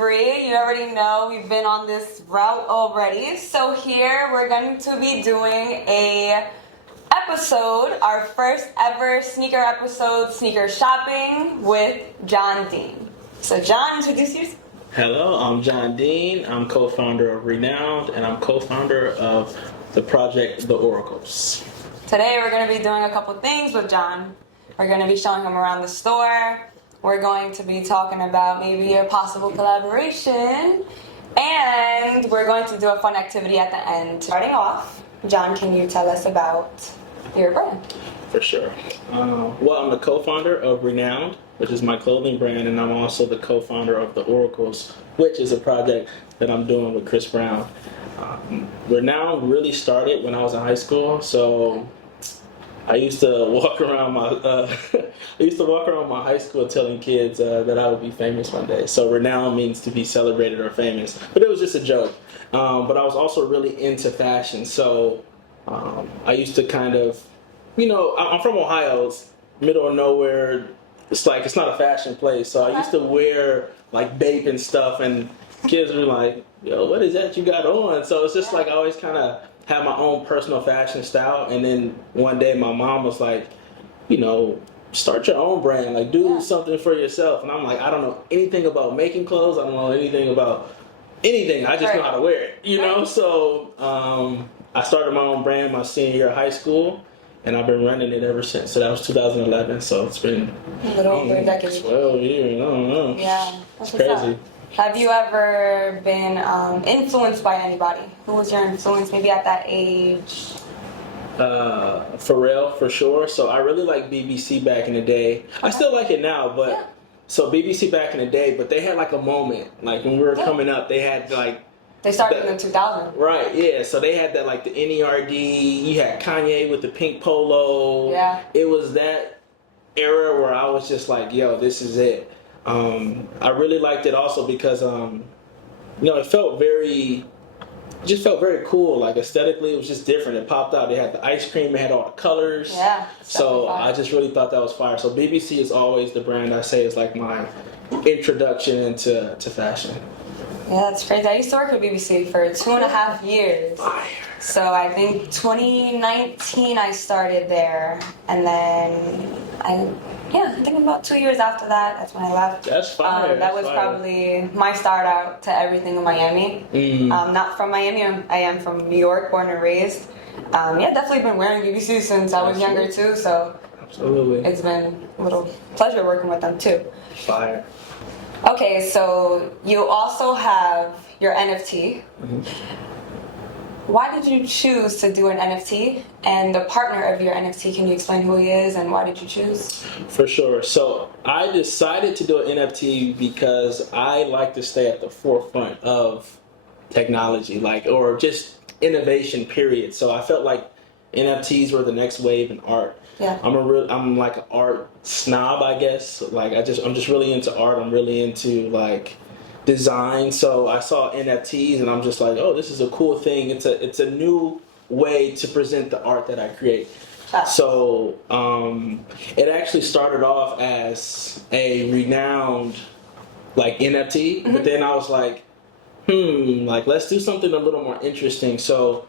free. You already know we've been on this route already. So here we're going to be doing a episode, our first ever sneaker episode, sneaker shopping with John Dean. So John, introduce yourself. Hello, I'm John Dean. I'm co-founder of Renowned, and I'm co-founder of the project The Auracles. Today we're going to be doing a couple things with John. We're going to be showing him around the store. We're going to be talking about maybe a possible collaboration. And we're going to do a fun activity at the end. Starting off, John, can you tell us about your brand? For sure. Well, I'm the co-founder of Renowned, which is my clothing brand, and I'm also the co-founder of The Auracles, which is a project that I'm doing with Chris Brown. Renowned really started when I was in high school, so I used to walk around my high school telling kids that I would be famous one day. So renowned means to be celebrated or famous, but it was just a joke. But I was also really into fashion, so I used to kind of, I'm from Ohio, it's middle of nowhere. It's not a fashion place, so I used to wear like Bape and stuff, and kids were like, "Yo, what is that you got on?" So it's just like I always kind of had my own personal fashion style, and then one day my mom was like, start your own brand, like do something for yourself. And I'm like, I don't know anything about making clothes, I don't know anything about anything, I just know how to wear it, So I started my own brand my senior year of high school, and I've been running it ever since. So that was 2011, so it's been a little over a decade. 12 years, I don't know. Yeah, it's crazy. Have you ever been influenced by anybody? Who was your influence maybe at that age? Pharrell, for sure. So I really like BBC back in the day. I still like it now, but so BBC back in the day, but they had like a moment, like when we were coming up, they had like they started in the 2000s. Right, yeah. So they had that like the NERD. You had Kanye with the pink polo. Yeah. It was that era where I was just like, yo, this is it. I really liked it also because, it felt very cool. Like aesthetically, it was just different. It popped out. They had the ice cream. It had all the colors. Yeah. So I just really thought that was fire. So BBC is always the brand I say is like my introduction into fashion. Yeah, that's crazy. I used to work at BBC for 2.5 years. Fire. So I think 2019 I started there, and then I think about 2 years after that, that's when I left. That's fire. That was probably my start out to everything in Miami. Not from Miami, I am from New York, born and raised. Definitely been wearing BBC since I was younger too, so absolutely, it's been a little pleasure working with them too. Fire. Okay, so you also have your NFT. Why did you choose to do an NFT? And the partner of your NFT, can you explain who he is and why did you choose? For sure. So I decided to do an NFT because I like to stay at the forefront of technology, or just innovation, period. So I felt like NFTs were the next wave in art. Yeah. I'm like an art snob, I guess. I'm just really into art. I'm really into design. So I saw NFTs and I'm just like, oh, this is a cool thing. It's a new way to present the art that I create. So it actually started off as a Renowned NFT, but then I was like, let's do something a little more interesting. So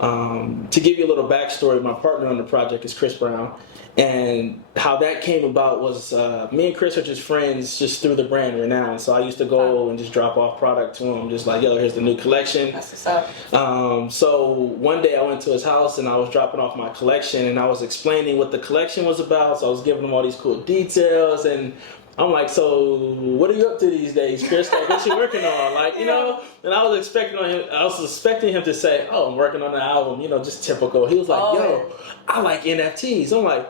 to give you a little backstory, my partner on the project is Chris Brown, and how that came about was me and Chris are just friends just through the brand Renowned. So I used to go and just drop off product to him, just like, yo, here's the new collection. That's what's up. So one day I went to his house and I was dropping off my collection and I was explaining what the collection was about. So I was giving him all these cool details, and I'm like, so what are you up to these days, Chris? Like, what you working on? And I was expecting him to say, oh, I'm working on an album, just typical. He was like, yo, I like NFTs. I'm like,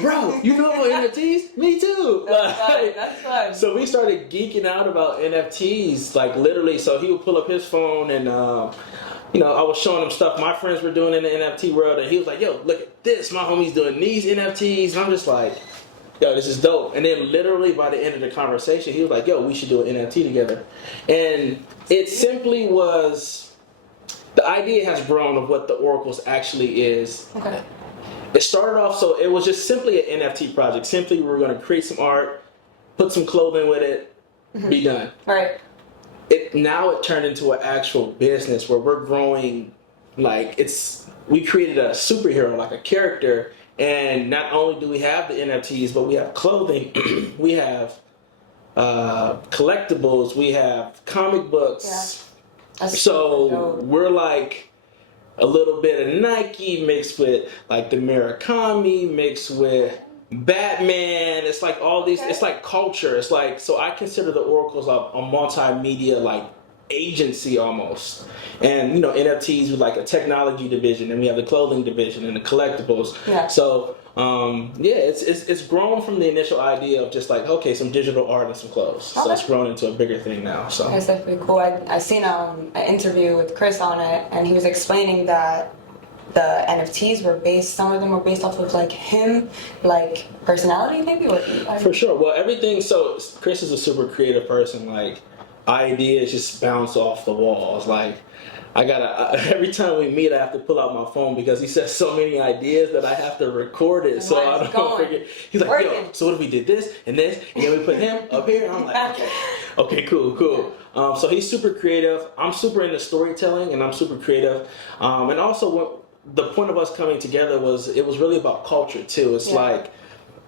bro, you know about NFTs? Me too. That's fun. So we started geeking out about NFTs, literally. So he would pull up his phone and, I was showing him stuff my friends were doing in the NFT world. And he was like, yo, look at this. My homie's doing these NFTs. And I'm just like, yo, this is dope. And then literally by the end of the conversation, he was like, yo, we should do an NFT together. And it simply was, the idea has grown of what the Auracles actually is. Okay. It started off, so it was just simply an NFT project. Simply, we were going to create some art, put some clothing with it, be done. Right. now it turned into an actual business where we're growing. Like we created a superhero, like a character, and not only do we have the NFTs, but we have clothing, we have collectibles, we have comic books. Yeah. That's So dope. we're like a little bit of Nike mixed with like the Murakami mixed with Batman. It's like all these. Okay. It's like culture. It's like, so I consider the Oracles a multimedia like agency almost. And NFTs with like a technology division, and we have the clothing division and the collectibles. Yeah. So it's grown from the initial idea of just like, okay, some digital art and some clothes. So Okay. it's grown into a bigger thing now. So That's definitely cool. I seen an interview with Chris on it, and he was explaining that the NFTs were based. Some of them were based off of like him, like personality, maybe. Or for sure. Well, everything. So Chris is a super creative person. Like ideas just bounce off the walls. Like I gotta every time we meet, I have to pull out my phone because he says so many ideas that I have to record it so I don't forget. He's like, yo, so what if we did this and this, and then we put him up here? And I'm like, okay, cool. So he's super creative. I'm super into storytelling, and I'm super creative. And also, what the point of us coming together was, it was really about culture too. It's like,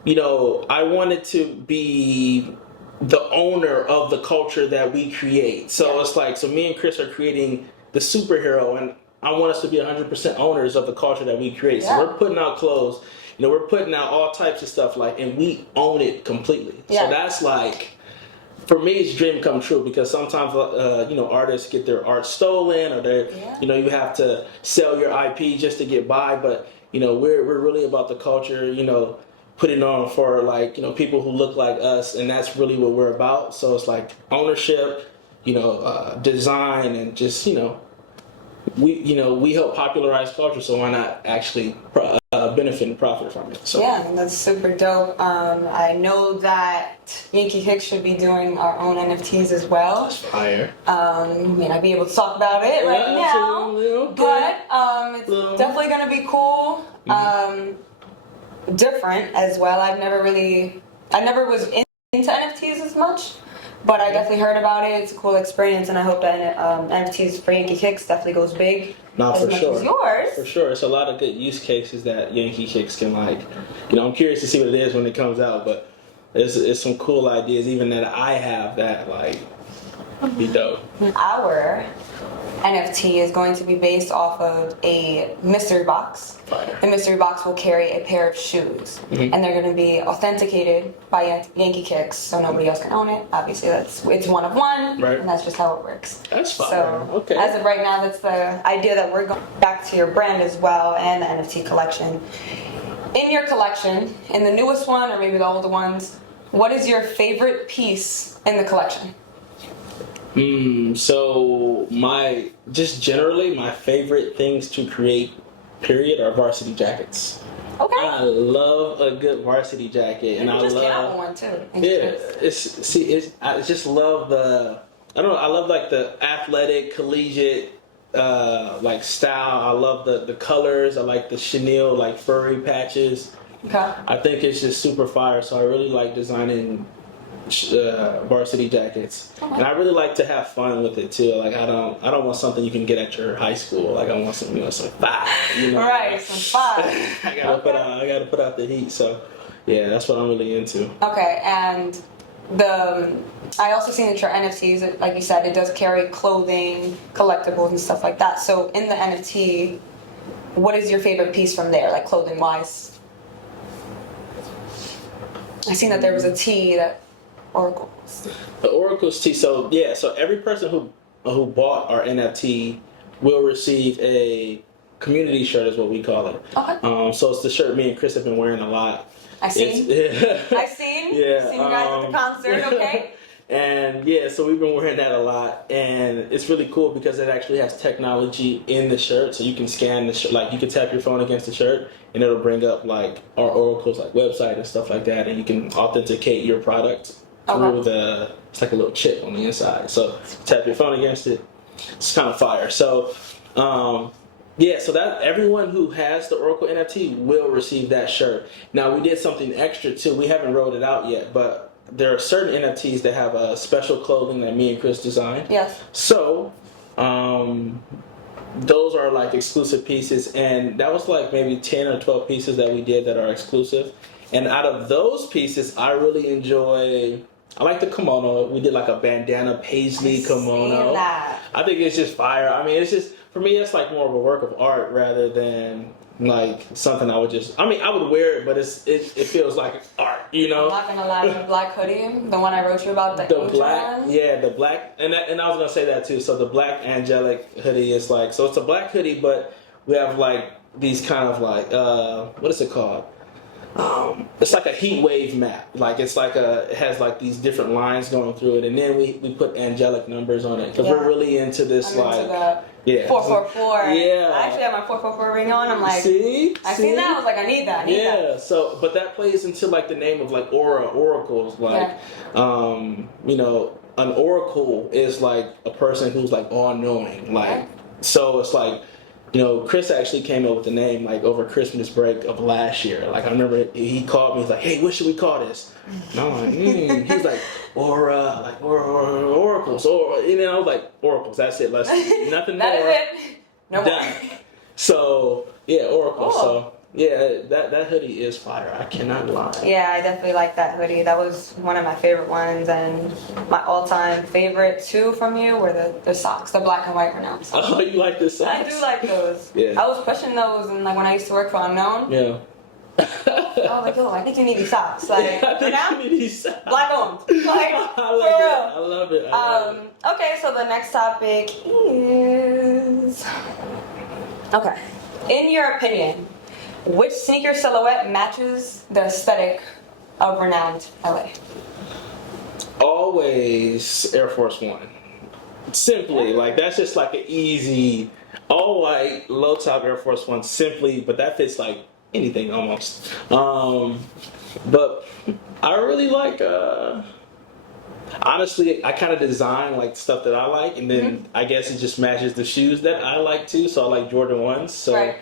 I wanted to be the owner of the culture that we create. So it's like, so me and Chris are creating the superhero, and I want us to be 100% owners of the culture that we create. So we're putting out clothes, we're putting out all types of stuff, like, and we own it completely. So that's like, for me, it's dream come true, because sometimes artists get their art stolen, or they you have to sell your IP just to get by. But we're really about the culture, putting on for like people who look like us, and that's really what we're about. So it's like ownership, design, and just we help popularize culture, so why not actually benefit and profit from it? So that's super dope. I know that YankeeKicks should be doing our own NFTs as well. That's fire. May not be able to talk about it right now, okay. but it's definitely gonna be cool. Different as well. I never was into NFTs as much, but I definitely heard about it. It's a cool experience, and I hope that NFTs for YankeeKicks definitely goes big. Not as for much sure. As yours. For sure. It's a lot of good use cases that YankeeKicks can like. I'm curious to see what it is when it comes out, but it's some cool ideas even that I have that like be dope. Our NFT is going to be based off of a mystery box. Fire. The mystery box will carry a pair of shoes, and they're going to be authenticated by YankeeKicks, so nobody else can own it. Obviously, it's one of one, right. And that's just how it works. That's fine. So, okay. As of right now, that's the idea that we're going back to your brand as well, and the NFT collection. In your collection, in the newest one, or maybe the older ones, what is your favorite piece in the collection? So generally my favorite things to create, period, are varsity jackets. Okay. I love a good varsity jacket, and I just came out love with one too. I just love I love like the athletic collegiate like style. I love the colors. I like the chenille like furry patches. Okay. I think it's just super fire. So I really like designing varsity jackets, and I really like to have fun with it too. Like I don't want something you can get at your high school. Like I want some fire, Right, some fire. I gotta put out the heat. So yeah, that's what I'm really into. Okay, and I also seen that your NFTs, like you said, it does carry clothing, collectibles, and stuff like that. So in the NFT, what is your favorite piece from there, like clothing wise? I seen that there was a tee that Auracles. The Auracles tee. So yeah, so every person who bought our NFT will receive a community shirt, is what we call it. Okay. So it's the shirt me and Chris have been wearing a lot. I seen. Yeah. Seen you guys at the concert. Okay. And yeah, so we've been wearing that a lot, and it's really cool because it actually has technology in the shirt, so you can scan the shirt, like you can tap your phone against the shirt, and it'll bring up like our Oracles like website and stuff like that, and you can authenticate your product through it's like a little chip on the inside. So tap your phone against it. It's kind of fire. So yeah, so that everyone who has the Oracle NFT will receive that shirt. Now we did something extra too. We haven't rolled it out yet, but there are certain NFTs that have a special clothing that me and Chris designed. Yes. So, those are like exclusive pieces, and that was like maybe 10 or 12 pieces that we did that are exclusive. And out of those pieces, I really enjoy. I like the kimono. We did like a bandana paisley kimono. That. I think it's just fire. I mean, it's just for me, it's like more of a work of art rather than like something I would just. I mean, I would wear it, but it feels like art, you know. I'm not gonna lie, the black hoodie, the one I wrote you about, the black, one. yeah, the black, and I was gonna say that too. So the black angelic hoodie is like, so it's a black hoodie, but we have like these kind of like, what is it called? It's like a heat wave map. Like it's like it has like these different lines going through it, and then we put angelic numbers on it because we're really into this I'm like. Into 444. Yeah. I actually have my 444 ring on. I'm like, see? I seen that. I was like, I need that. Yeah. So, but that plays into like the name of like oracles. Like, you know, an oracle is like a person who's like all knowing. Like, so it's like, you know, Chris actually came up with the name like over Christmas break of last year. Like I remember he called me. He's like, "Hey, what should we call this?" And I'm like, He's like, oracles, or you know, I was like, oracles. That's it. Let's nothing that more. Is it. No done. more. So yeah, oracles. Cool. So yeah, that hoodie is fire. I cannot lie. Yeah, I definitely like that hoodie. That was one of my favorite ones, and my all-time favorite two from you were the socks, the black and white pronounced. Oh, you like this socks? I do like those. Yeah. I was pushing those, and like when I used to work for Unknown. Yeah. I was like, yo, I think you need these socks. Like, I think now, you need these socks. black owned. Like, I love it. Okay, so the next topic is. Okay. In your opinion, which sneaker silhouette matches the aesthetic of renowned LA? Always Air Force One. Simply, like that's just like an easy, all white, low top Air Force One. Simply, but that fits like anything almost. But I really like. Honestly, I kind of design like stuff that I like, and then I guess it just matches the shoes that I like too. So I like Jordan 1s. So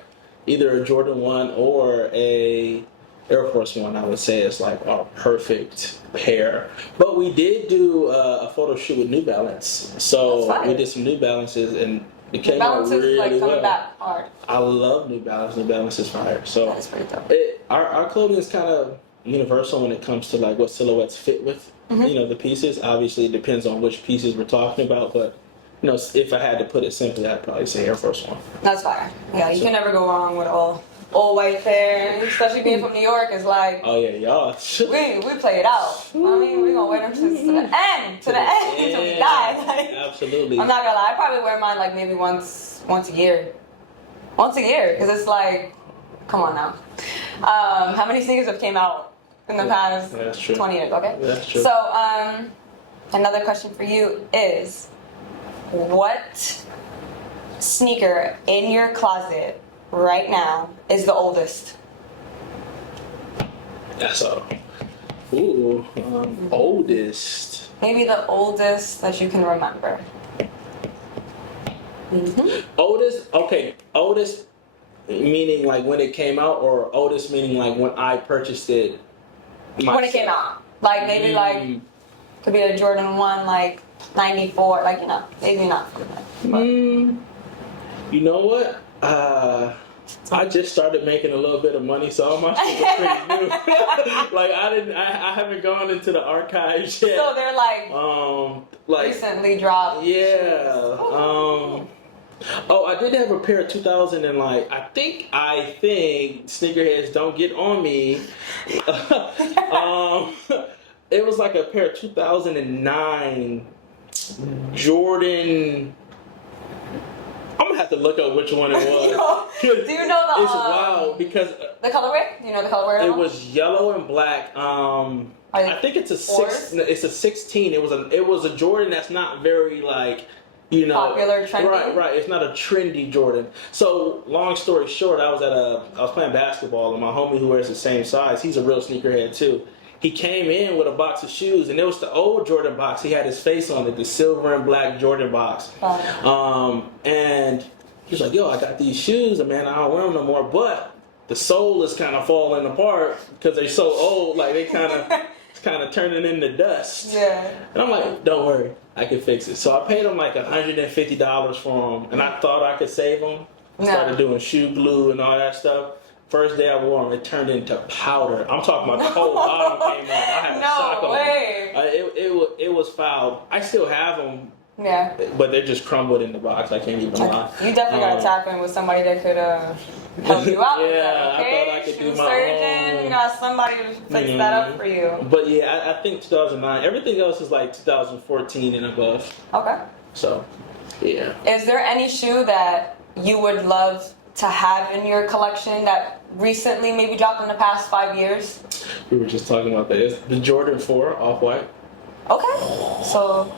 either a Jordan 1 or a Air Force One, I would say is like a perfect pair. But we did do a photo shoot with New Balance. So we did some New Balances, and it came out really like coming well. back hard. I love New Balance. New Balance is fire. So that is pretty dope. Our clothing is kind of universal when it comes to like what silhouettes fit with you know the pieces. Obviously, it depends on which pieces we're talking about, but you know, if I had to put it simply, I'd probably say Air Force One. That's fire. Yeah, you can never go wrong with all white there, especially being from New York. It's like oh yeah, y'all. we play it out. I mean, we gonna wear them to the end, until we die. Like, absolutely. I'm not gonna lie. I probably wear mine like maybe once a year, because it's like, come on now. How many sneakers have came out in the past 20 years? Okay, that's true. So another question for you is, what sneaker in your closet right now is the oldest? That's oldest. Maybe the oldest that you can remember. Oldest. Okay, oldest meaning like when it came out, or oldest meaning like when I purchased it. When it came out, like maybe like could be a Jordan 1 like 94, like maybe not. You know what? I just started making a little bit of money, so all my shit is pretty new. Like I haven't gone into the archives yet. So they're like recently dropped. Yeah. Oh, I did have a pair of 2000 and like I think sneakerheads don't get on me. It was like a pair of 2009 Jordan. I'm gonna have to look up which one it was. Do you know the? It's wild because the colorway. Do you know the colorway? It was yellow and black. I think it's a six. It's a 16. It was a Jordan that's not very like. Popular, trendy. Right. It's not a trendy Jordan. So, long story short, I was playing basketball, and my homie who wears the same size, he's a real sneakerhead too. He came in with a box of shoes, and it was the old Jordan box. He had his face on it, the silver and black Jordan box. And he was like, "Yo, I got these shoes, and man, I don't wear them no more. But the sole is kind of falling apart because they're so old. Like they kind of." it's kind of turning into dust. Yeah. And I'm like, don't worry, I can fix it. So I paid him like $150 for them, and I thought I could save them. I started doing shoe glue and all that stuff. First day I wore them, it turned into powder. I'm talking about the whole bottom came off. I had a sock on. It was foul. I still have them. Yeah. But they're just crumbled in the box. I can't even lie. You definitely gotta tap in with somebody that could help you out with that, okay? I thought I could do my surgeon, own. You got somebody to fix that up for you. But yeah, I think 2009. Everything else is like 2014 and above. Okay. So, yeah. Is there any shoe that you would love to have in your collection that recently maybe dropped in the past 5 years? We were just talking about that. It's the Jordan 4 Off-White. Okay. So...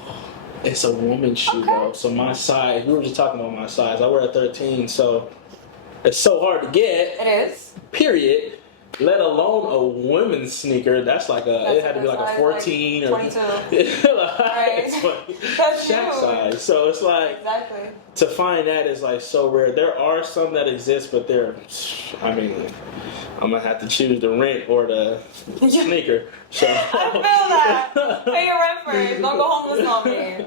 It's a woman's shoe though. So my size, we were just talking about my size. I wear a 13, so it's so hard to get. It is. Period. Let alone a women's sneaker. That's like it had to be like a 14 like 22. Right. That's Shaq size. So it's like exactly. To find that is like so rare. There are some that exist, but I'm gonna have to choose the rent or the sneaker. So I feel that. Pay your rent first. Don't go homeless on me.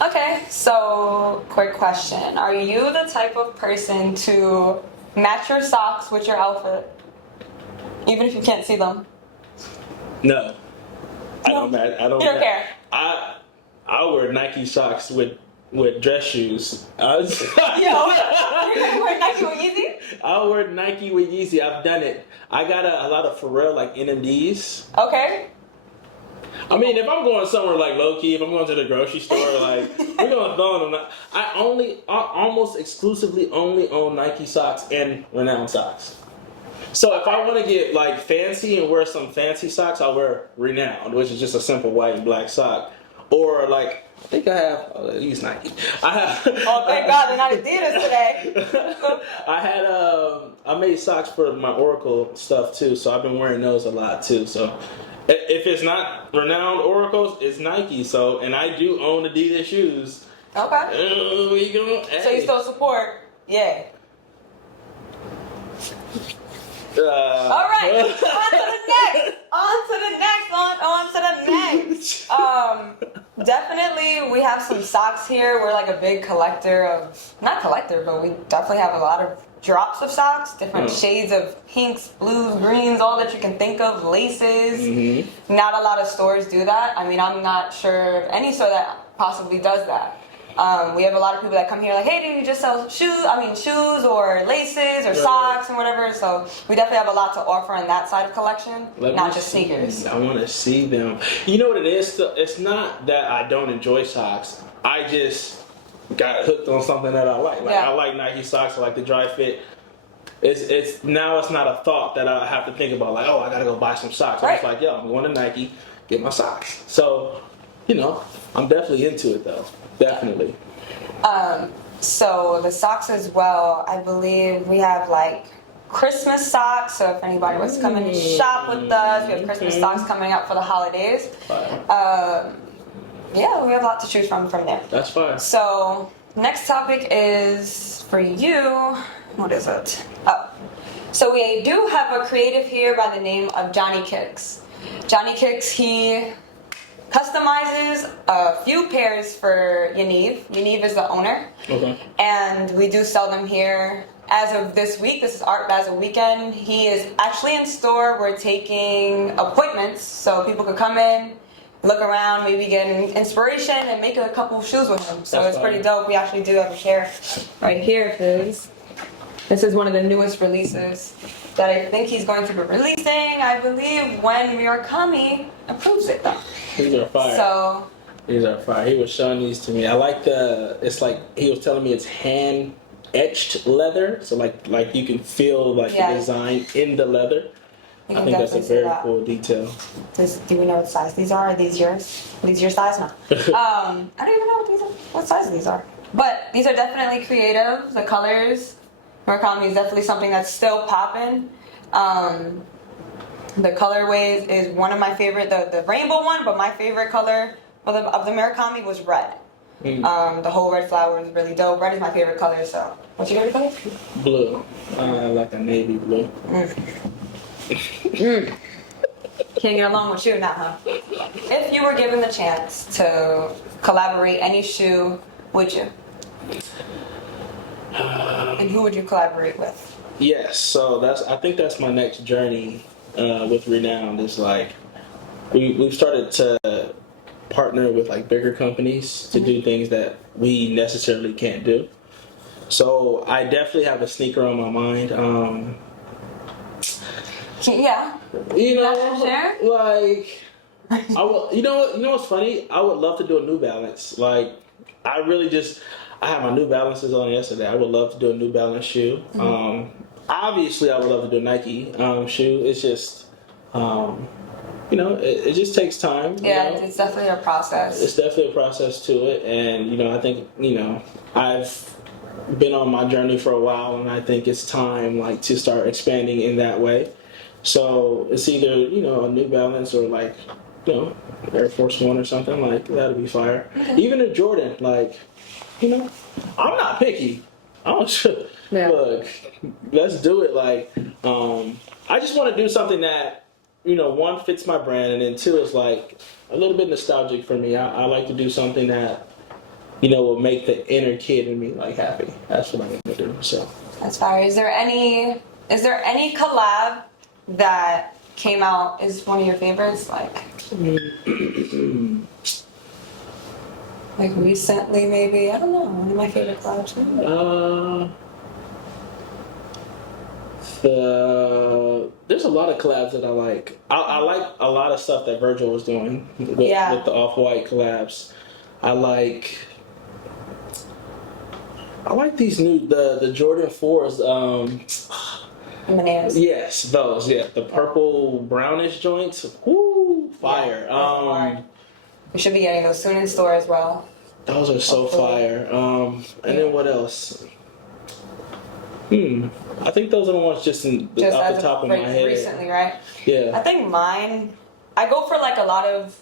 Okay, so quick question. Are you the type of person to match your socks with your outfit? Even if you can't see them? No. I don't care. I wear Nike socks with dress shoes. You're gonna wear Nike with Yeezy? I wear Nike with Yeezy. I've done it. I got a lot of Pharrell like NMDs. Okay. I mean, if I'm going somewhere like low key, if I'm going to the grocery store, like we're gonna throw them. I almost exclusively only own Nike socks and Renown socks. So if I want to get like fancy and wear some fancy socks, I'll wear Renown, which is just a simple white and black sock, or like. I think I have at least Nike. Oh, thank God they're not Adidas today. I made socks for my Oracle stuff too, so I've been wearing those a lot too. So if it's not Renowned Oracles, it's Nike. So and I do own Adidas shoes. Okay. So you still support? Yeah. All right. On to the next. Definitely, we have some socks here. We're like a big collector of, not collector, but we definitely have a lot of drops of socks, different shades of pinks, blues, greens, all that you can think of, laces. Mm-hmm. Not a lot of stores do that. I mean, I'm not sure of any store that possibly does that. We have a lot of people that come here like, hey, do you just sell shoes or laces or socks and whatever. So we definitely have a lot to offer on that side of collection, not just sneakers. I want to see them. You know what it is? It's not that I don't enjoy socks. I just got hooked on something that I like. I like Nike socks. I like the dry fit. It's not a thought that I have to think about. Like, oh, I gotta go buy some socks. I'm just like, yo, I'm going to Nike, get my socks. So, I'm definitely into it though. Definitely. So the socks as well, I believe we have like Christmas socks. So if anybody wants to come in and shop with us, we have Christmas socks coming up for the holidays. We have a lot to choose from there. That's fine. So next topic is for you. What is it? So we do have a creative here by the name of JohnnyKicks. JohnnyKicks, he customizes a few pairs for Yaniv. Yaniv is the owner. Okay. And we do sell them here as of this week. This is Art Basel weekend. He is actually in store. We're taking appointments so people could come in, look around, maybe get an inspiration and make a couple of shoes with him. So it's pretty dope. We actually do have a pair right here of his. This is one of the newest releases that I think he's going to be releasing, I believe, when Murakami approves it though. These are fire. These are fire. He was showing these to me. I like it's like, he was telling me it's hand etched leather. So like you can feel like the design in the leather. I think that's a very cool detail. Do we know what size these are? Are these yours? Are these your size? No. I don't even know what size these are. But these are definitely creative. The colors, Murakami is definitely something that's still popping. The colorways is one of my favorite, the rainbow one, but my favorite color of the Murakami was red. The whole red flower is really dope. Red is my favorite color, so. What's your favorite color? Blue. Like a navy blue. Can't get along with shoe now, huh? If you were given the chance to collaborate any shoe, would you? And who would you collaborate with? Yes, so I think that's my next journey with Renowned is like we've started to partner with like bigger companies to do things that we necessarily can't do. So I definitely have a sneaker on my mind. Yeah. You know, Share? like I will. You know what's funny? I would love to do a New Balance. Like I really just I had my New Balances on yesterday. I would love to do a New Balance shoe. Obviously, I would love to do a Nike shoe. It's just, it just takes time. Yeah, you know? it's definitely a process. It's definitely a process to it, and I think I've been on my journey for a while, and I think it's time like to start expanding in that way. So it's either a New Balance or like Air Force One or something like that'd be fire. Okay. Even a Jordan, like I'm not picky. I don't. Yeah. Look, let's do it. Like, I just want to do something that, one, fits my brand, and then two, is like a little bit nostalgic for me. I like to do something that, will make the inner kid in me like happy. That's what I'm gonna do. So That's fire. Is there any collab that came out is one of your favorites? Like recently, maybe? I don't know. One of my favorite collabs. There's a lot of collabs that I like. I like a lot of stuff that Virgil was doing with the Off-White collabs. I like these new the Jordan 4s. M&M's. Yes, those. Yeah, the purple brownish joints. Woo, fire. We should be getting those soon in store as well. Those are so fire. And then what else? I think those are the ones just off the top of my head. Recently, right? Yeah. I think mine, I go for like a lot of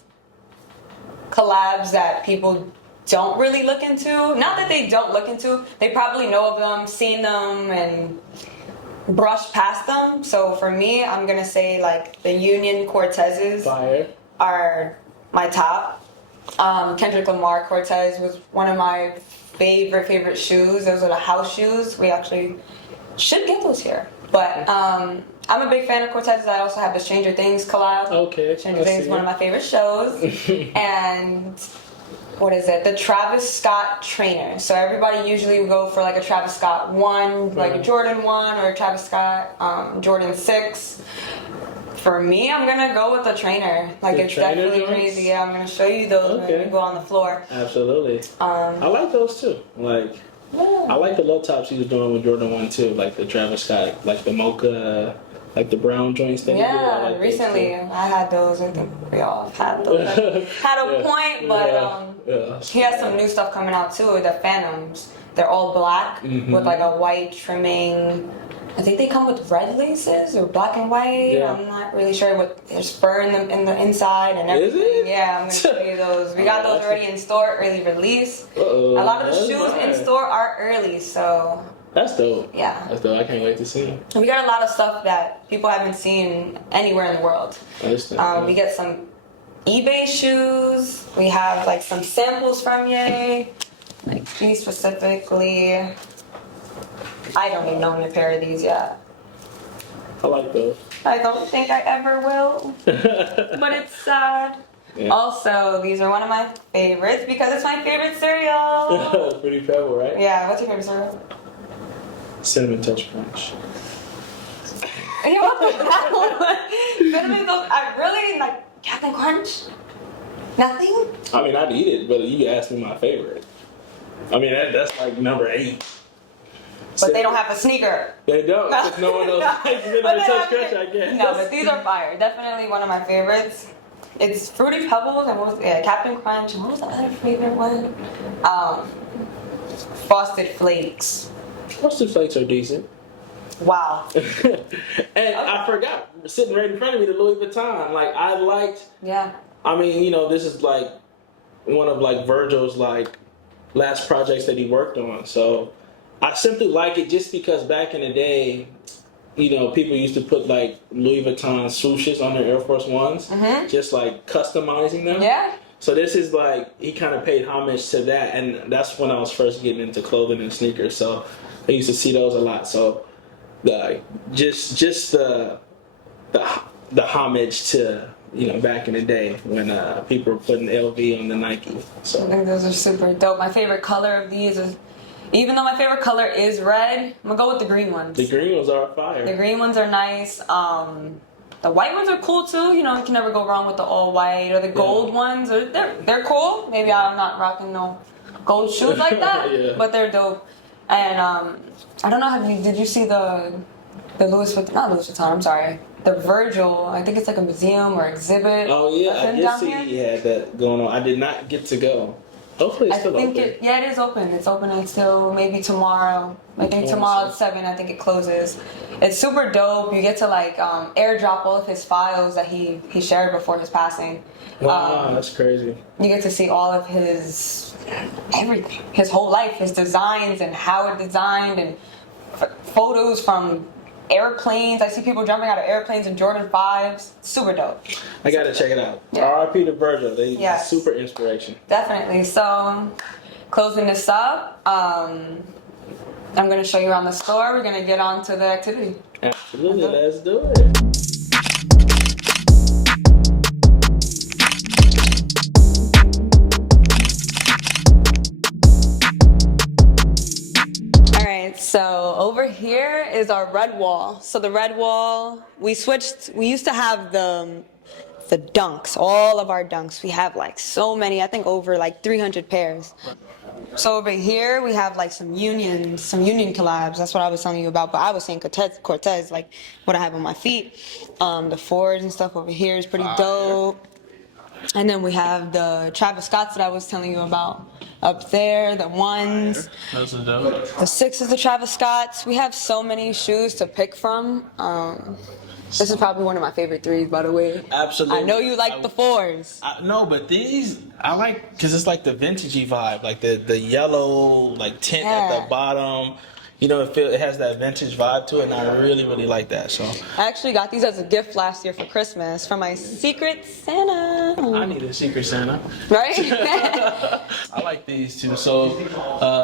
collabs that people don't really look into. Not that they don't look into, they probably know of them, seen them, and brushed past them. So for me, I'm gonna say like the Union Cortezes are my top. Kendrick Lamar Cortez was one of my favorite shoes. Those are the house shoes. We actually should get those here. But I'm a big fan of Cortez's. I also have the Stranger Things collab. Okay. Stranger Things is one of my favorite shows. And what is it? The Travis Scott trainer. So everybody usually would go for like a Travis Scott 1, like a Jordan 1 or a Travis Scott Jordan 6. For me, I'm gonna go with the trainer. Like it's definitely joints? Crazy. Yeah, I'm gonna show you those when we go on the floor. Absolutely. I like those too. Like, I like the low tops he was doing with Jordan 1 too. Like the Travis Scott, like the mocha, like the brown joints thing. Yeah, like recently I had those. I think we all had those. Had a point, but he has some new stuff coming out too. The Phantoms. They're all black with like a white trimming. I think they come with red laces or black and white. Yeah. I'm not really sure what there's fur in the inside and everything. Is it? Yeah, I'm gonna show you those. We got those already in store, early release. A lot of the shoes in store are early, so that's dope. Yeah, that's dope. I can't wait to see them. We got a lot of stuff that people haven't seen anywhere in the world. We get some eBay shoes. We have like some samples from Ye, like these specifically. I don't even own a pair of these yet. I like those. I don't think I ever will. But it's sad. Yeah. Also, these are one of my favorites because it's my favorite cereal. Pretty Pebble, right? Yeah, what's your favorite cereal? Cinnamon Toast Crunch. Cinnamon Toast, I really like Captain Crunch. Nothing? I mean, I'd eat it, but you asked me my favorite. I mean, that's like number 8. But they don't have a sneaker. They don't, because no one else likes Cinnamon Toast Crunch, I guess. No, but these are fire. Definitely one of my favorites. It's Fruity Pebbles and Captain Crunch. And what was the other favorite one? Frosted Flakes. Frosted Flakes are decent. Wow. And I forgot, sitting right in front of me, the Louis Vuitton. Like, I liked... Yeah. I mean, this is like one of like Virgil's like last projects that he worked on. So I simply like it just because back in the day, people used to put like Louis Vuitton swooshes on their Air Force Ones, just like customizing them. Yeah. So this is like, he kind of paid homage to that, and that's when I was first getting into clothing and sneakers. So I used to see those a lot. So just the homage to, back in the day when people were putting LV on the Nike. So I think those are super dope. My favorite color of these is, even though my favorite color is red, I'm gonna go with the green ones. The green ones are fire. The green ones are nice. The white ones are cool too. You can never go wrong with the all white, or the gold ones. Or they're cool. Maybe I'm not rocking no gold shoes like that, Yeah. but they're dope. And I don't know. Did you see the Louis Vuitton? Not Louis Vuitton. I'm sorry. The Virgil. I think it's like a museum or exhibit. Oh yeah, I did down see here. he had that going on. I did not get to go. Hopefully it's still open. It is open. It's open until maybe tomorrow. I think tomorrow at 7, I think it closes. It's super dope. You get to like airdrop all of his files that he shared before his passing. Wow, that's crazy. You get to see all of his everything, his whole life, his designs and how it designed, and photos from airplanes. I see people jumping out of airplanes in Jordan 5s. Super dope. I gotta check it out. Yeah. R.I.P. to Virgil. They Yes. super inspiration. Definitely. So, closing this up, I'm going to show you around the store. We're going to get on to the activity. Absolutely, let's do it. So over here is our red wall. So the red wall, we used to have the dunks, all of our dunks. We have like so many, I think over like 300 pairs. So over here we have like some union collabs. That's what I was telling you about. But I was saying Cortez, like what I have on my feet. The Fords and stuff over here is pretty dope. And then we have the Travis Scotts that I was telling you about up there, the ones. Those are dope. The 6 is the Travis Scotts. We have so many shoes to pick from. This is probably one of my favorite 3s, by the way. Absolutely. I know you like the 4s. No, but these I like because it's like the vintagey vibe, like the yellow like tint at the bottom. It has that vintage vibe to it, and I really, really like that. So I actually got these as a gift last year for Christmas from my Secret Santa. I need a Secret Santa. Right? I like these too. So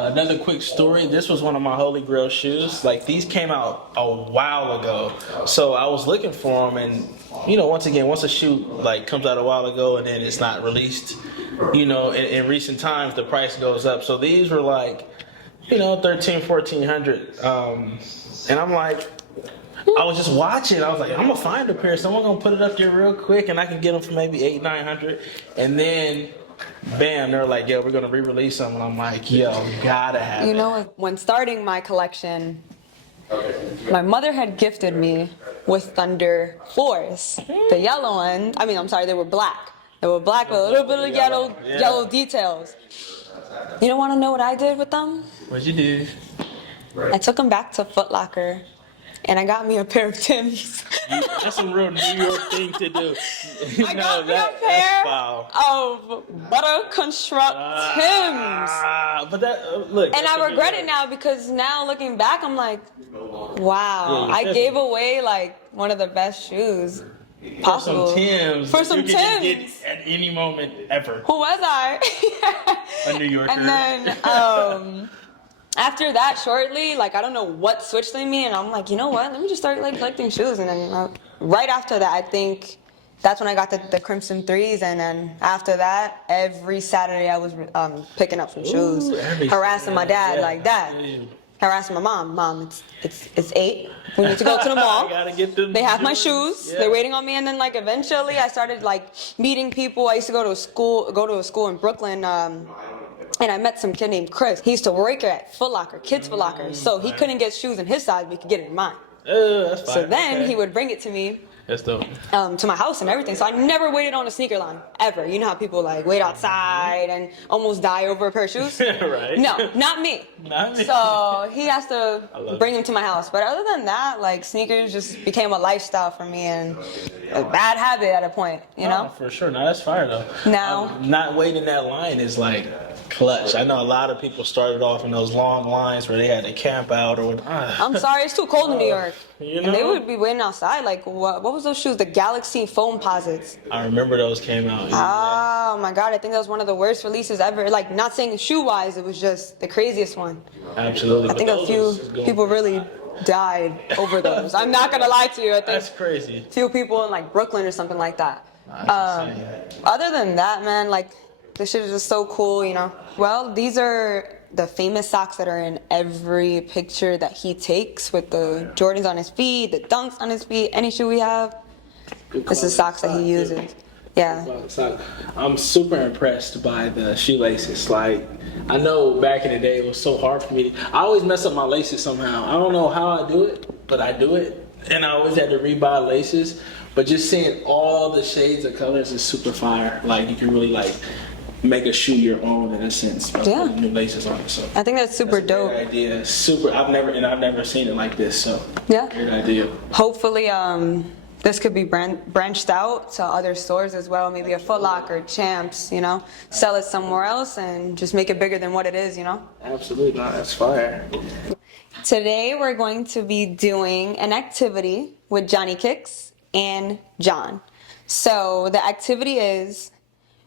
another quick story. This was one of my Holy Grail shoes. Like these came out a while ago. So I was looking for them, and once a shoe like comes out a while ago and then it's not released, in recent times the price goes up. So these were like, $1,300-$1,400. And I'm like, I was just watching. I was like, I'm gonna find a pair. Someone gonna put it up there real quick, and I can get them for maybe $800-$900. And then, bam, they're like, yo, we're gonna re-release them. And I'm like, yo, gotta have it. When starting my collection, my mother had gifted me with Thunder 4s. The yellow ones. They were black. They were black with a little bit of yellow details. You don't want to know what I did with them? What'd you do? I took them back to Foot Locker, and I got me a pair of Timbs. That's a real New York thing to do. I got me a pair of Butter Construct Timbs. But that look. And I regret it now, because now looking back, I'm like, wow, Yeah, I gave away like one of the best shoes possible. For some Timbs. Timbs. At any moment ever. Who was I? A New Yorker. And then after that, shortly, like I don't know what switched in me, and I'm like, you know what? Let me just start like collecting shoes. And then right after that, I think that's when I got the Crimson 3s, and then after that, every Saturday I was picking up some shoes, harassing my dad like that. Harassing my mom. It's 8. We need to go to the mall. I gotta get them. They have my shoes. Yeah. They're waiting on me. And then like eventually I started like meeting people. I used to go to a school in Brooklyn. And I met some kid named Chris. He used to work at Foot Locker, Kids Foot Locker. So he couldn't get shoes in his size, but he could get it in mine. That's fine. So then he would bring it to me. That's dope. To my house and everything. So I never waited on a sneaker line, ever. You know how people like wait outside and almost die over a pair of shoes? Right. No, not me. Not me. So he has to bring them to my house. But other than that, like sneakers just became a lifestyle for me and a bad habit at a point, you know? Oh, for sure. No, that's fire though. Now. Not waiting in that line is like clutch. I know a lot of people started off in those long lines where they had to camp out or I'm sorry, it's too cold in New York. You know? And they would be waiting outside. Like, what was those shoes? The Galaxy foam posits. I remember those came out. Oh my God, I think that was one of the worst releases ever. Like, not saying shoe-wise, it was just the craziest one. Absolutely. I think a few people really died over those. I'm not gonna lie to you. I think That's crazy. a few people in like Brooklyn or something like that. That's insane. Other than that, man, like, this shit is just so cool, you know? Well, these are the famous socks that are in every picture that he takes with the Jordans on his feet, the Dunks on his feet, any shoe we have. This is socks that he uses. Yeah. I'm super impressed by the shoelaces. Like, I know back in the day it was so hard for me. I always mess up my laces somehow. I don't know how I do it, but I do it. And I always had to rebuy laces. But just seeing all the shades of colors is super fire. Like, you can really like make a shoe your own in a sense. By putting new laces on it. So I think that's super dope. Great idea. Super. I've never seen it like this. So yeah. Great idea. Hopefully, this could be branched out to other stores as well. Maybe a Foot Locker, Champs. You know, sell it somewhere else and just make it bigger than what it is. You know. Absolutely. No, that's fire. Today we're going to be doing an activity with JohnnyKicks and John. So the activity is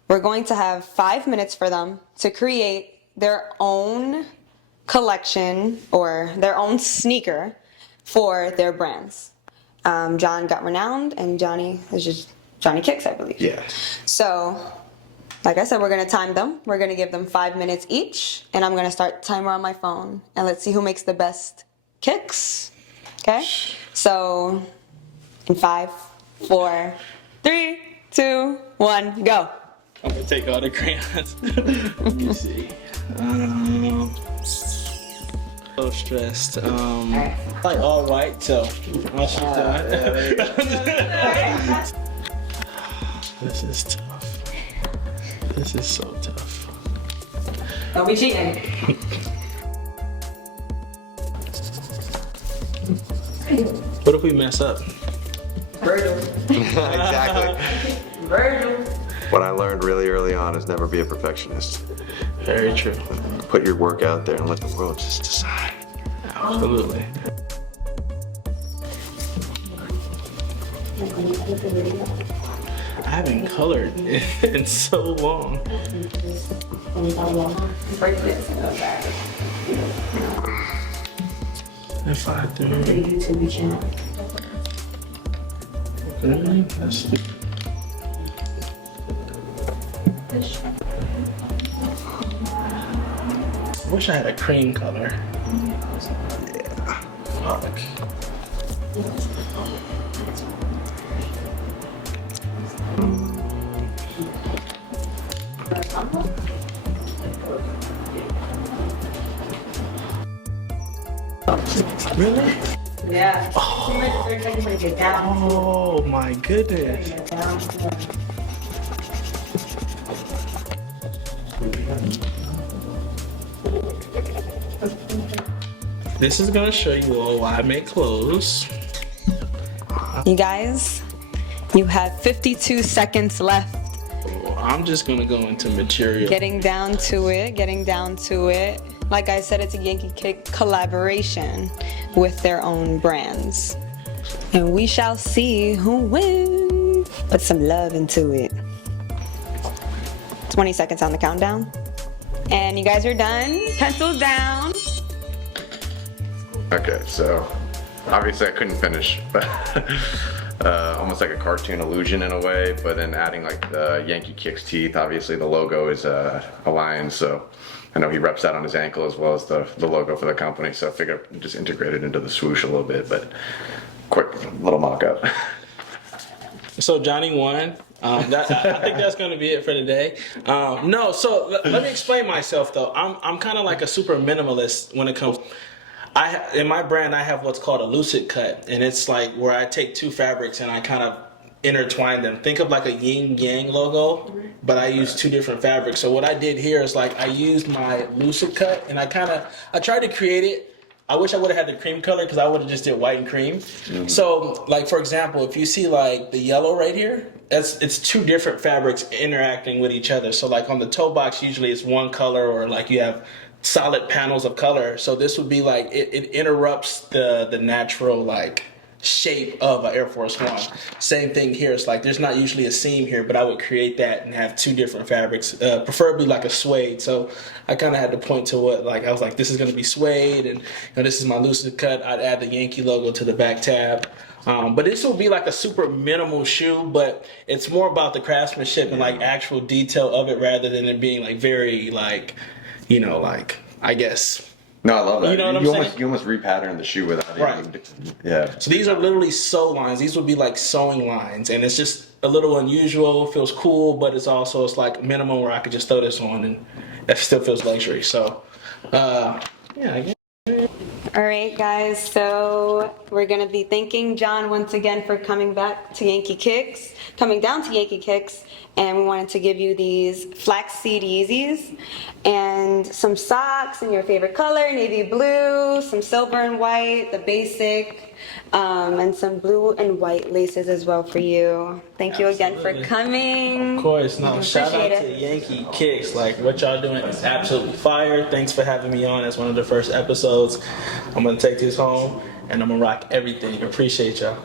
we're going to have 5 minutes for them to create their own collection or their own sneaker for their brands. John got Renowned and Johnny is just JohnnyKicks, I believe. Yeah. So, like I said, we're going to time them. We're going to give them 5 minutes each, and I'm going to start the timer on my phone. And let's see who makes the best kicks. Okay? So, in 5, 4, 3, 2, 1, go. I'm gonna take all the crayons. Let me see. So stressed. Like all white, so I'll shoot that. This is tough. This is so tough. Don't be cheating. What if we mess up? Virgil. Exactly. Virgil. What I learned really early on is never be a perfectionist. Very true. Put your work out there and let the world just decide. Absolutely. I haven't colored in so long. If I do. Really? That's I wish I had a cream color. Yeah. Fuck. Really? Yeah. Oh my goodness. This is gonna show you all why I make clothes. You guys, you have 52 seconds left. I'm just gonna go into material. Getting down to it. Like I said, it's a YankeeKicks collaboration with their own brands. And we shall see who wins. Put some love into it. 20 seconds on the countdown. And you guys are done. Pencils down. Okay, so obviously I couldn't finish, but almost like a cartoon illusion in a way, but then adding like the YankeeKicks teeth. Obviously the logo is a lion, so I know he reps that on his ankle as well as the logo for the company, so I figured I'd just integrate it into the swoosh a little bit, but quick little mock-up. So Johnny won. I think that's going to be it for today. No, so let me explain myself though. I'm kind of like a super minimalist when it comes. In my brand, I have what's called a lucid cut, and it's like where I take two fabrics and I kind of intertwine them. Think of like a yin yang logo, but I use two different fabrics. So what I did here is like I used my lucid cut, and I tried to create it. I wish I would have had the cream color because I would have just did white and cream. Mm-hmm. So like for example, if you see like the yellow right here, it's two different fabrics interacting with each other. So like on the toe box, usually it's one color, or like you have solid panels of color. So this would be like it interrupts the natural like shape of an Air Force One. Same thing here. It's like there's not usually a seam here, but I would create that and have two different fabrics, preferably like a suede. So I kind of had to point to what, like, I was like, this is going to be suede, and this is my lucid cut. I'd add the Yankee logo to the back tab. But this will be like a super minimal shoe, but it's more about the craftsmanship and like actual detail of it rather than it being like very like, like, I guess. No, I love that. You know what I'm saying? You almost repattern the shoe without even. Yeah. So these are literally sew lines. These would be like sewing lines, and it's just a little unusual. It feels cool, but it's like minimum where I could just throw this on, and it still feels luxury. So, yeah, I guess. All right, guys, so we're going to be thanking John once again for coming down to YankeeKicks, and we wanted to give you these flaxseed Yeezys and some socks in your favorite color, navy blue, some silver and white, the basic, and some blue and white laces as well for you. Thank you again for coming. Of course. No, shout out to Yankee Kicks. Like, what y'all doing is absolutely fire. Thanks for having me on as one of the first episodes. I'm going to take this home, and I'm going to rock everything. Appreciate y'all.